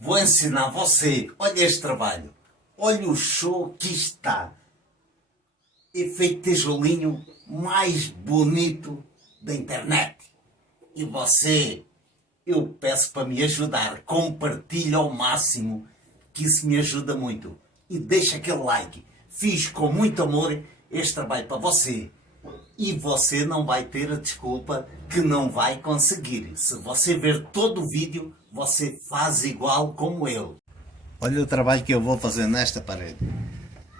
vou ensinar você. Olha este trabalho. Olha o show que está. Efeito tijolinho mais bonito da internet. E você, eu peço para me ajudar. Compartilhe ao máximo, que isso me ajuda muito. E deixa aquele like. Fiz com muito amor este trabalho para você. E você não vai ter a desculpa que não vai conseguir. Se você ver todo o vídeo, você faz igual como ele. Olha o trabalho que eu vou fazer nesta parede.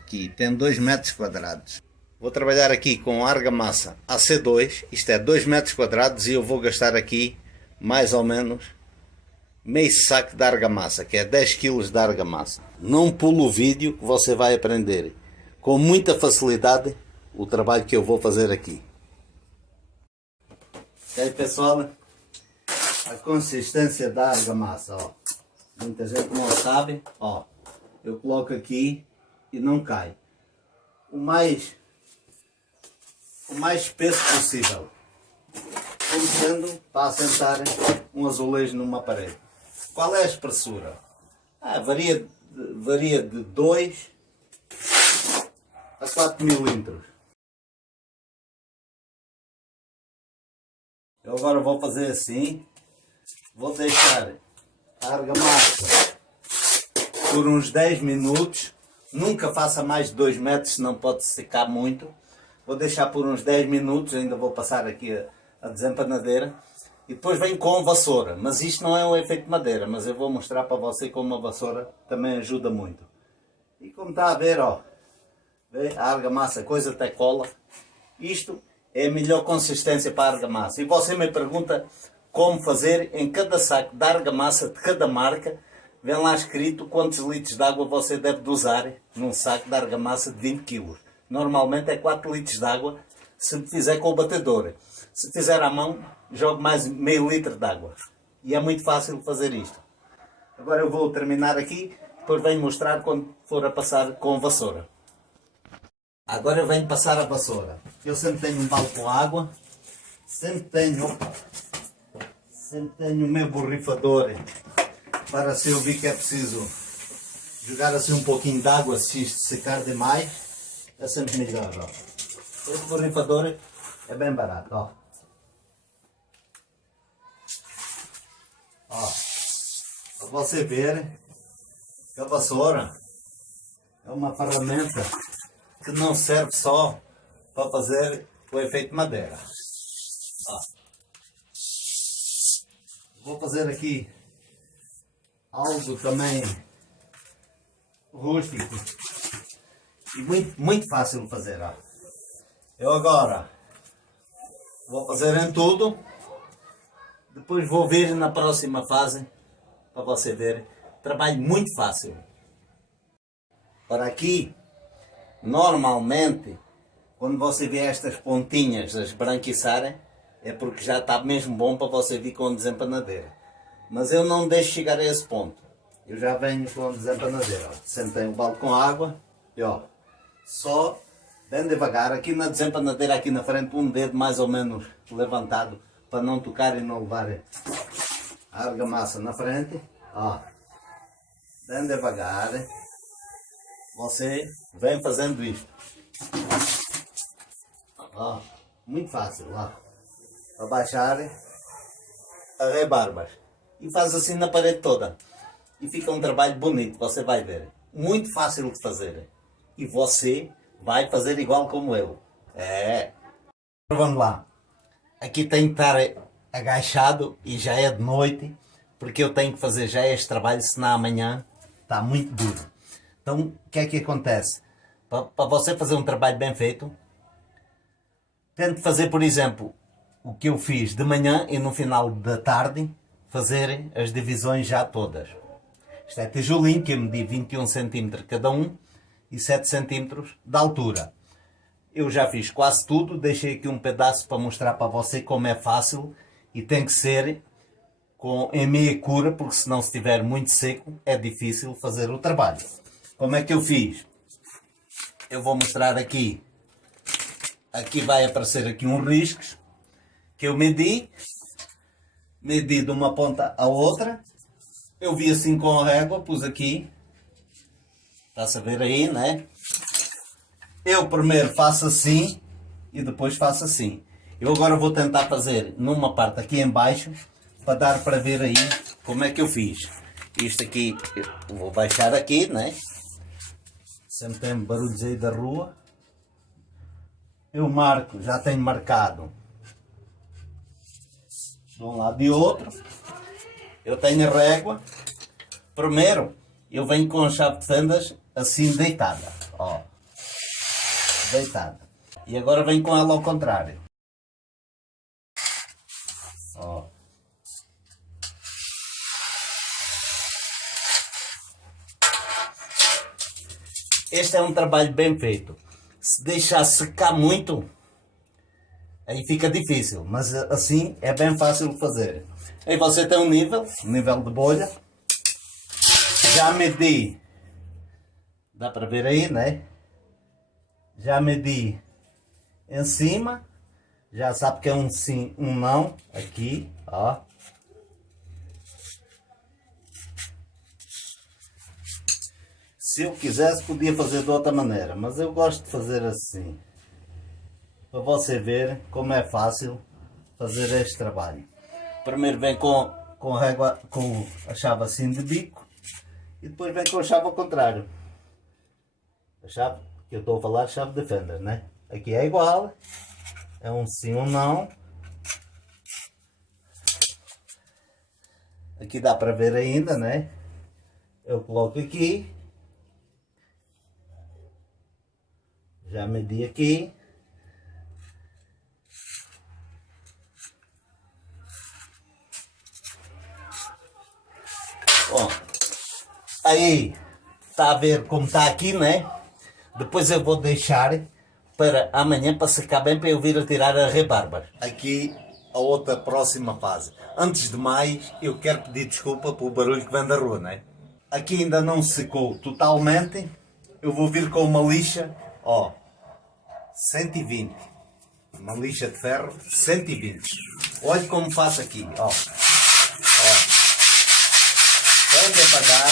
Aqui tem 2 metros quadrados. Vou trabalhar aqui com argamassa AC2. Isto é 2 metros quadrados e eu vou gastar aqui mais ou menos meio saco de argamassa, que é 10 kg de argamassa. Não pula o vídeo que você vai aprender com muita facilidade o trabalho que eu vou fazer aqui. Ok, pessoal? A consistência da argamassa, ó. Muita gente não sabe, ó. Eu coloco aqui e não cai. O mais espesso possível. Como sendo para assentar um azulejo numa parede. Qual é a espessura? Varia de 2 a 4 milímetros. Eu agora vou fazer assim. Vou deixar a argamassa por uns 10 minutos. Nunca faça mais de 2 metros, senão pode secar muito. Vou deixar por uns 10 minutos, ainda vou passar aqui a desempanadeira. E depois venho com a vassoura. Mas isto não é um efeito de madeira, mas eu vou mostrar para você como a vassoura também ajuda muito. E como está a ver, ó. Vê? A argamassa, coisa até cola. Isto é a melhor consistência para a argamassa. E você me pergunta como fazer em cada saco de argamassa de cada marca. Vem lá escrito quantos litros de água você deve de usar num saco de argamassa de 20 kg. Normalmente é 4 litros de água se fizer com o batedor. Se fizer à mão, jogue mais meio litro de água. E é muito fácil fazer isto. Agora eu vou terminar aqui, depois venho mostrar quando for a passar com a vassoura. Agora eu venho passar a vassoura. Eu sempre tenho um balde com água, sempre tenho o meu borrifador para se eu vir que é preciso jogar assim um pouquinho de água, se isto secar demais, é sempre melhor. Ó. Este borrifador é bem barato. Ó. Ó. Para você ver que a vassoura é uma ferramenta que não serve só para fazer o efeito madeira. Ó. Vou fazer aqui algo também rústico e muito fácil de fazer. Ó. Eu agora vou fazer em tudo, depois vou ver na próxima fase para você ver. Trabalho muito fácil. Para aqui, normalmente, quando você vê estas pontinhas a esbranquiçarem, é porque já está mesmo bom para você vir com a desempanadeira. Mas eu não deixo chegar a esse ponto. Eu já venho com a desempanadeira. Sentei o balde com água e ó, só bem devagar, aqui na desempanadeira, aqui na frente, um dedo mais ou menos levantado para não tocar e não levar a argamassa na frente. Ó, bem devagar, você vem fazendo isto. Ó, muito fácil, ó. Para baixar a rebarbas. E faz assim na parede toda. E fica um trabalho bonito, você vai ver. Muito fácil de fazer. E você vai fazer igual como eu. É. Vamos lá. Aqui tem que estar agachado e já é de noite. Porque eu tenho que fazer já este trabalho, senão amanhã está muito duro. Então, o que é que acontece? Para você fazer um trabalho bem feito, tente fazer, por exemplo, o que eu fiz de manhã e no final da tarde, fazer as divisões já todas. Isto é tijolinho, que eu medi 21 cm cada um e 7 cm de altura. Eu já fiz quase tudo, deixei aqui um pedaço para mostrar para você como é fácil e tem que ser em meia cura, porque senão se estiver muito seco é difícil fazer o trabalho. Como é que eu fiz? Eu vou mostrar aqui. Aqui vai aparecer aqui uns riscos que eu medi de uma ponta à outra Eu vi assim com a régua, pus aqui. Está a ver aí, né? Eu primeiro faço assim e depois faço assim. Eu agora vou tentar fazer numa parte aqui em baixo para dar para ver aí como é que eu fiz. Isto aqui, eu vou baixar aqui, né? Sempre tem barulhos aí da rua. Eu marco, já tenho marcado de um lado e outro. Eu tenho a régua. Primeiro, eu venho com a chave de fendas assim deitada, ó. Deitada. E agora venho com ela ao contrário. Ó. Este é um trabalho bem feito. Se deixar secar muito, aí fica difícil, mas assim é bem fácil de fazer. Aí você tem um nível de bolha. Já medi, dá para ver aí, né? Já medi em cima, já sabe que é um sim, um não, aqui, ó. Se eu quisesse podia fazer de outra maneira, mas eu gosto de fazer assim. Para você ver como é fácil fazer este trabalho. Primeiro vem com a régua, com a chave assim de bico. E depois vem com a chave ao contrário. A chave que eu estou a falar, chave de fenda, né? Aqui é igual. É um sim, um não. Aqui dá para ver ainda, né? Eu coloco aqui. Já medi aqui. Bom, aí está a ver como está aqui, né? Depois eu vou deixar para amanhã para secar bem para eu vir a tirar a rebarba. Aqui a outra próxima fase. Antes de mais, eu quero pedir desculpa pelo barulho que vem da rua, né? Aqui ainda não secou totalmente. Eu vou vir com uma lixa, ó, 120. Uma lixa de ferro 120. Olhe como faço aqui, ó. Bem devagar.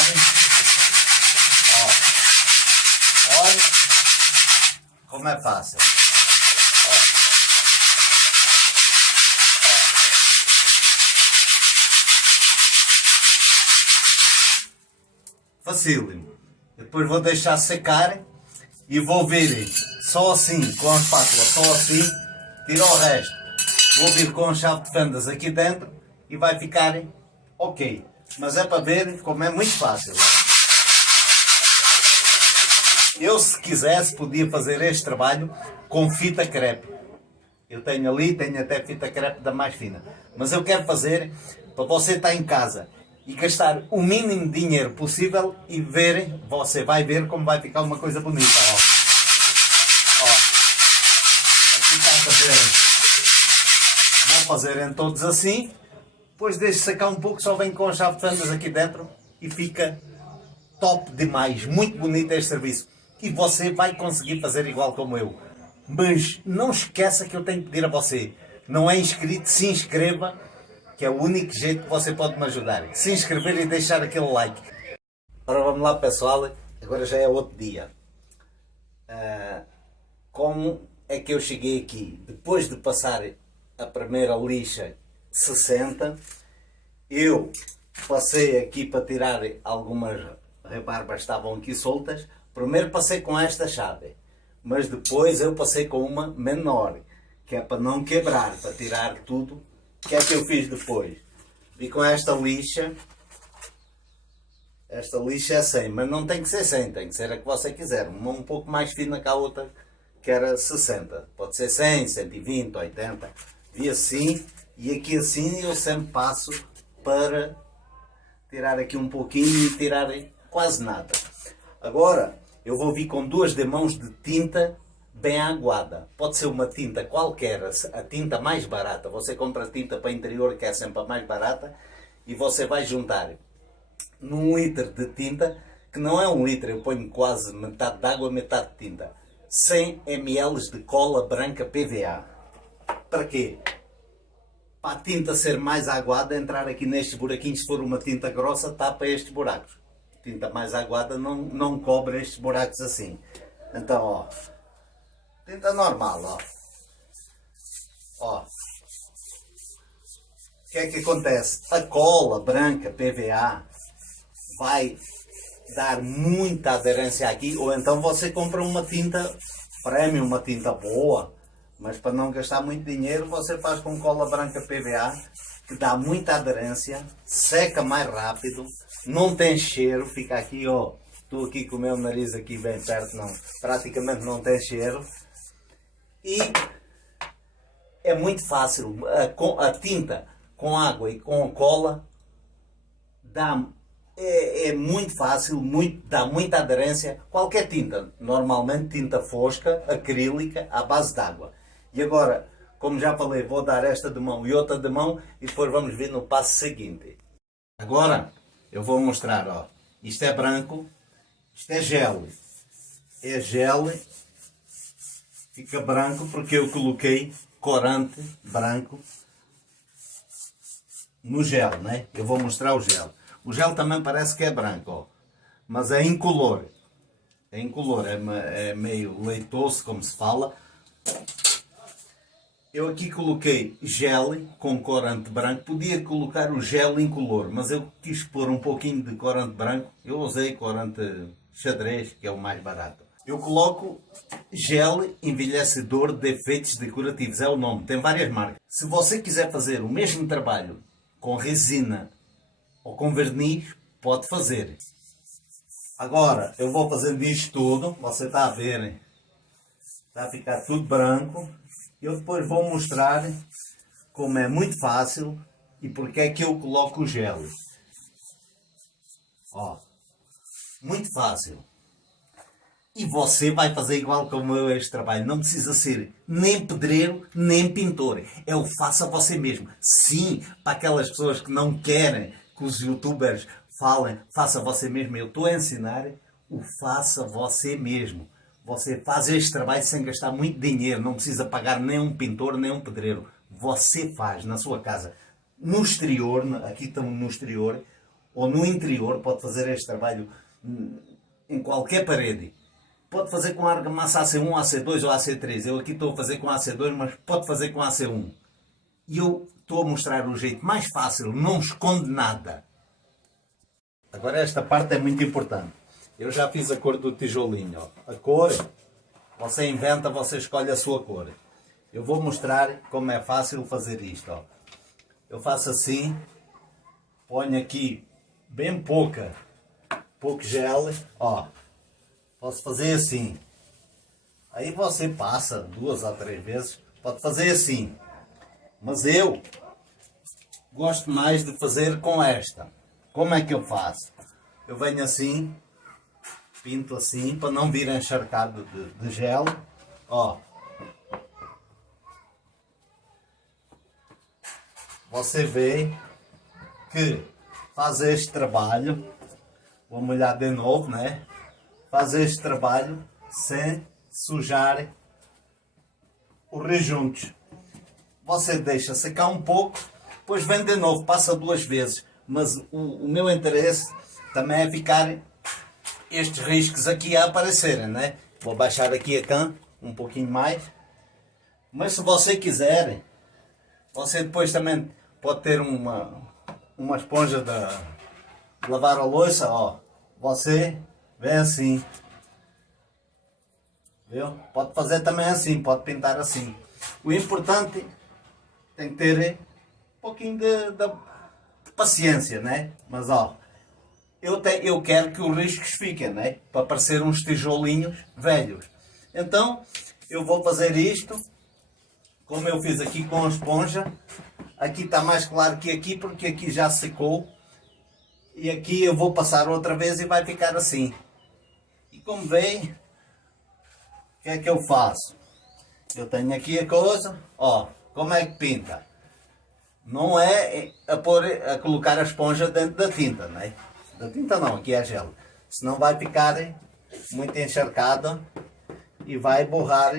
Ó. Olha como é fácil. Facílimo. Depois vou deixar secar e vou vir só assim, com a espátula, só assim, tiro o resto. Vou vir com a chave de fendas aqui dentro e vai ficar ok. Mas é para ver como é muito fácil. Eu, se quisesse, podia fazer este trabalho com fita crepe. Eu tenho ali, tenho até fita crepe da mais fina. Mas eu quero fazer para você estar em casa e gastar o mínimo de dinheiro possível e ver, você vai ver como vai ficar uma coisa bonita. Ó. Ó. Aqui está a fazer. Vou fazer em todos assim. Depois deixo secar um pouco, só venho com a chave de fendas aqui dentro e fica top demais. Muito bonito este serviço. E você vai conseguir fazer igual como eu. Mas não esqueça que eu tenho que pedir a você. Não é inscrito, se inscreva, que é o único jeito que você pode me ajudar. Se inscrever e deixar aquele like. Ora vamos lá pessoal, agora já é outro dia. Como é que eu cheguei aqui? Depois de passar a primeira lixa 60, eu passei aqui para tirar algumas rebarbas que estavam aqui soltas. Primeiro passei com esta chave, mas depois eu passei com uma menor, que é para não quebrar, para tirar tudo. O que é que eu fiz depois? Vi com esta lixa é 100, mas não tem que ser 100, tem que ser a que você quiser, uma um pouco mais fina que a outra, que era 60, pode ser 100, 120, 80, vi assim. E aqui assim eu sempre passo para tirar aqui um pouquinho e tirar quase nada. Agora eu vou vir com duas demãos de tinta bem aguada. Pode ser uma tinta qualquer, a tinta mais barata. Você compra tinta para interior que é sempre a mais barata e você vai juntar num litro de tinta, que não é um litro, eu ponho quase metade de água, metade de tinta. 100 ml de cola branca PVA. Para quê? para a tinta ser mais aguada, entrar aqui nestes buraquinhos. Se for uma tinta grossa, tapa estes buracos. Tinta mais aguada não cobre estes buracos assim. Então, ó, tinta normal, ó. Ó. O que é que acontece? A cola branca PVA vai dar muita aderência aqui, ou então você compra uma tinta premium, uma tinta boa, mas para não gastar muito dinheiro você faz com cola branca PVA, que dá muita aderência, seca mais rápido, não tem cheiro, fica aqui, ó, estou aqui com o meu nariz aqui bem perto, não, praticamente não tem cheiro, e é muito fácil, a tinta com água e com cola é muito fácil, dá muita aderência. Qualquer tinta, normalmente tinta fosca, acrílica, à base de água. E agora, como já falei, vou dar esta de mão e outra de mão e depois vamos ver no passo seguinte. Agora eu vou mostrar, ó, isto é branco, isto é gel. É gel, fica branco porque eu coloquei corante branco no gel, né? Eu vou mostrar o gel. O gel também parece que é branco, ó, mas é incolor. É incolor, é meio leitoso, como se fala. Eu aqui coloquei gel com corante branco. Podia colocar o gel incolor, mas eu quis pôr um pouquinho de corante branco. Eu usei corante xadrez, que é o mais barato. Eu coloco gel envelhecedor de efeitos decorativos, é o nome, tem várias marcas. Se você quiser fazer o mesmo trabalho com resina ou com verniz, pode fazer. Agora eu vou fazendo isto tudo, você está a ver, está a ficar tudo branco. Eu depois vou mostrar como é muito fácil e porque é que eu coloco o gel. Ó, muito fácil. E você vai fazer igual como eu este trabalho. Não precisa ser nem pedreiro, nem pintor. É o faça você mesmo. Sim, para aquelas pessoas que não querem que os youtubers falem, faça você mesmo. Eu estou a ensinar o faça você mesmo. Você faz este trabalho sem gastar muito dinheiro. Não precisa pagar nem um pintor, nem um pedreiro. Você faz na sua casa. No exterior, aqui estamos no exterior, ou no interior, pode fazer este trabalho em qualquer parede. Pode fazer com argamassa AC1, AC2 ou AC3. Eu aqui estou a fazer com AC2, mas pode fazer com AC1. E eu estou a mostrar o jeito mais fácil, não esconde nada. Agora esta parte é muito importante. Eu já fiz a cor do tijolinho. Ó. A cor, você inventa, você escolhe a sua cor. Eu vou mostrar como é fácil fazer isto. Ó. Eu faço assim, ponho aqui bem pouco gel, ó. Posso fazer assim. Aí você passa 2 ou 3 vezes. Pode fazer assim. Mas eu gosto mais de fazer com esta. Como é que eu faço? Eu venho assim, pinto assim, para não vir encharcado de gel. Ó. Você vê que faz este trabalho. Vou molhar de novo, né? Faz este trabalho sem sujar os rejuntos. Você deixa secar um pouco, depois vem de novo, passa 2 vezes. Mas o meu interesse também é ficar estes riscos aqui a aparecerem, né? Vou baixar aqui a cã um pouquinho mais. Mas se você quiser, você depois também pode ter uma esponja de lavar a louça, ó. Você vem assim, viu? Pode fazer também assim, pode pintar assim. O importante tem que ter um pouquinho de paciência, né? Mas ó, eu quero que os riscos fiquem, né? Para parecer uns tijolinhos velhos. Então eu vou fazer isto, como eu fiz aqui com a esponja. Aqui está mais claro que aqui, porque aqui já secou. E aqui eu vou passar outra vez e vai ficar assim. E como veem, o que é que eu faço? Eu tenho aqui a coisa, ó, como é que pinta? Não é a colocar a esponja dentro da tinta, né? Da tinta não, aqui é gel. Senão vai ficar muito encharcado e vai borrar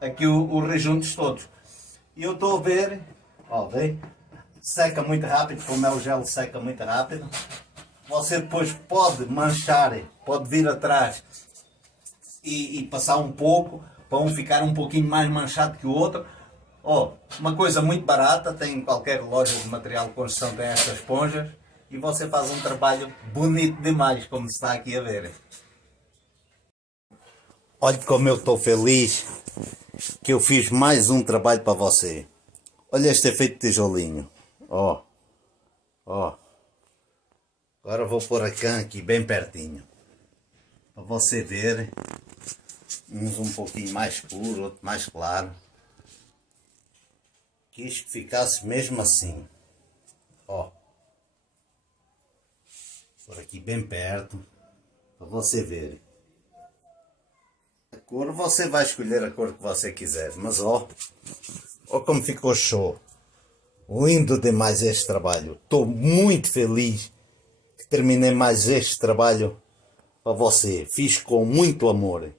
aqui os rejuntos todos. E eu estou a ver, ó, vem? seca muito rápido, como é o gel, seca muito rápido. Você depois pode manchar, pode vir atrás e passar um pouco, para um ficar um pouquinho mais manchado que o outro. Oh, uma coisa muito barata, tem em qualquer loja de material de construção, tem estas esponjas, e você faz um trabalho bonito demais, como se está aqui a ver. Olha como eu estou feliz que eu fiz mais um trabalho para você. Olha este efeito de tijolinho. Ó, ó. Agora vou pôr a cã aqui bem pertinho, para você ver. Uns um pouquinho mais escuro, outro mais claro. Quis que ficasse mesmo assim. Ó. Por aqui bem perto, para você ver. A cor, você vai escolher a cor que você quiser, mas ó como ficou show. Lindo demais este trabalho. Estou muito feliz que terminei mais este trabalho para você. Fiz com muito amor.